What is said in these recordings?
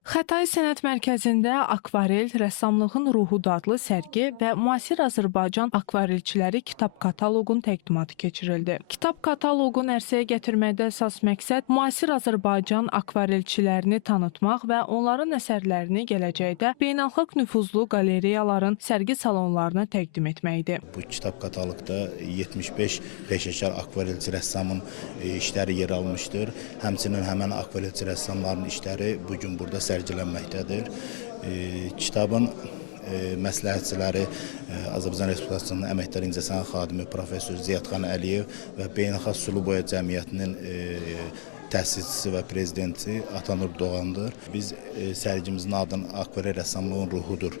Xətai Sənət Mərkəzində akvarel, rəssamlığın ruhu adlı sərgi və müasir Azərbaycan akvarelçiləri kitab kataloqun təqdimatı keçirildi. Kitab kataloqun ərsəyə gətirməkdə əsas məqsəd müasir Azərbaycan akvarelçilərini tanıtmaq və onların əsərlərini gələcəkdə beynəlxalq nüfuzlu qaleriyaların sərgi salonlarına təqdim etməkdir. Bu kitab kataloqda 75 peşəkar akvarelçi rəssamın işləri yer almışdır. Həmçinin həmən akvarelçi rəssamların işləri bugün burada sərgilənməkdədir. Kitabın məsləhətçiləri Azərbaycan Respublikasının Əməkdar İncəsənət xadimi professor Ziyadxan Əliyev və Beynəlxalq Sulu Boya Cəmiyyətinin təsisçisi və prezidenti Atanur Doğandır. Biz sərgimizin adını akvarel rəssamlığın ruhudur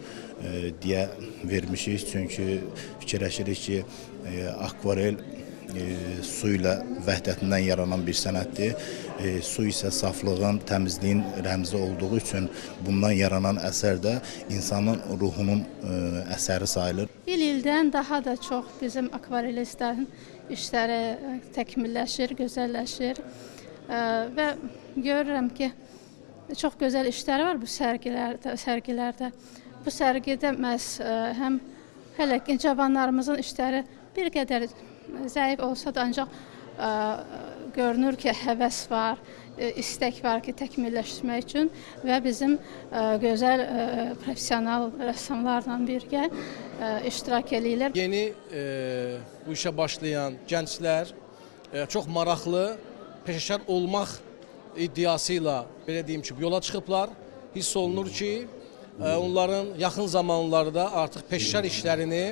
deyə vermişik. Çünki fikirləşirik ki, akvarel su ilə vəhdətindən yaranan bir sənətdir. Su isə saflığın, təmizliyin rəmzi olduğu üçün bundan yaranan əsər də insanın ruhunun əsəri sayılır. İldən daha da çox bizim akvarelistlərin işləri təkmilləşir, gözəlləşir və görürəm ki, çox gözəl işləri var bu sərgilərdə. Bu sərgidə məhz həm hələ ki cavanlarımızın işləri bir qədər zəif olsa da ancaq görünür ki, həvəs var, istək var ki, təkmilləşdirmək üçün və bizim gözəl professional rəssamlarla birgə iştirak edirlər. Yeni bu işə başlayan gənclər çox maraqlı, peşəkar olmaq iddiası ilə belə deyim ki, yola çıxıblar. Hiss olunur ki, onların yaxın zamanlarda artıq peşəkar işlərini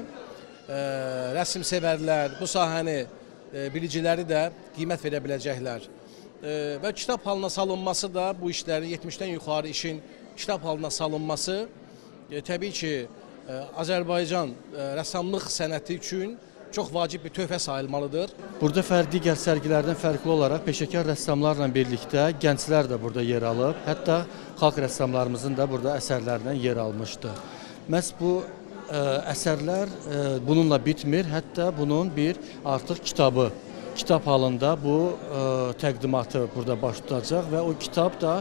rəsm sevərlər, bu sahəni biliciləri də qiymət verə biləcəklər. Və kitab halına salınması da bu işlərin 70-dən yuxarı işin kitab halına salınması təbii ki, Azərbaycan rəssamlıq sənəti üçün çox vacib bir töhfə sayılmalıdır. Burada digər sərgilərdən fərqli olaraq peşəkar rəssamlarla birlikdə gənclər də burada yer alıb. Hətta xalq rəssamlarımızın da burada əsərlərindən yer almışdı. Məhz bu əsərlər bununla bitmir, hətta bunun bir artıq kitab halında bu təqdimatı burada baş tutacaq və o kitab da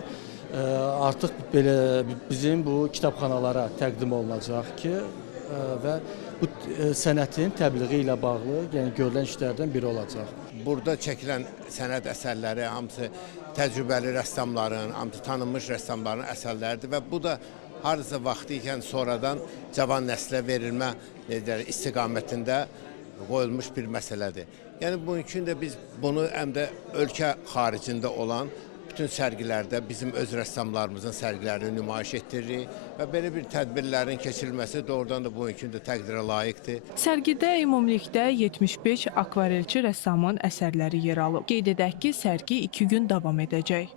artıq belə bizim bu kitabxanalara təqdim olunacaq ki, və bu sənətin təbliği ilə bağlı, yəni görülən işlərdən biri olacaq. Burada çəkilən sənət əsərləri hamısı təcrübəli rəssamların, hamısı tanınmış rəssamların əsərləridir və bu da hardasa vaxtı ikən sonradan cavan nəslə verilmə istiqamətində qoyulmuş bir məsələdir. Yəni mümkün də biz bunu həm də ölkə xaricində olan bütün sərgilərdə bizim öz rəssamlarımızın sərgilərini nümayiş etdiririk və belə bir tədbirlərin keçirilməsi doğrudan da mümkün də təqdirə layiqdir. Sərgidə ümumilikdə 75 akvarelçi rəssamın əsərləri yer alıb. Qeyd edək ki, sərgi 2 gün davam edəcək.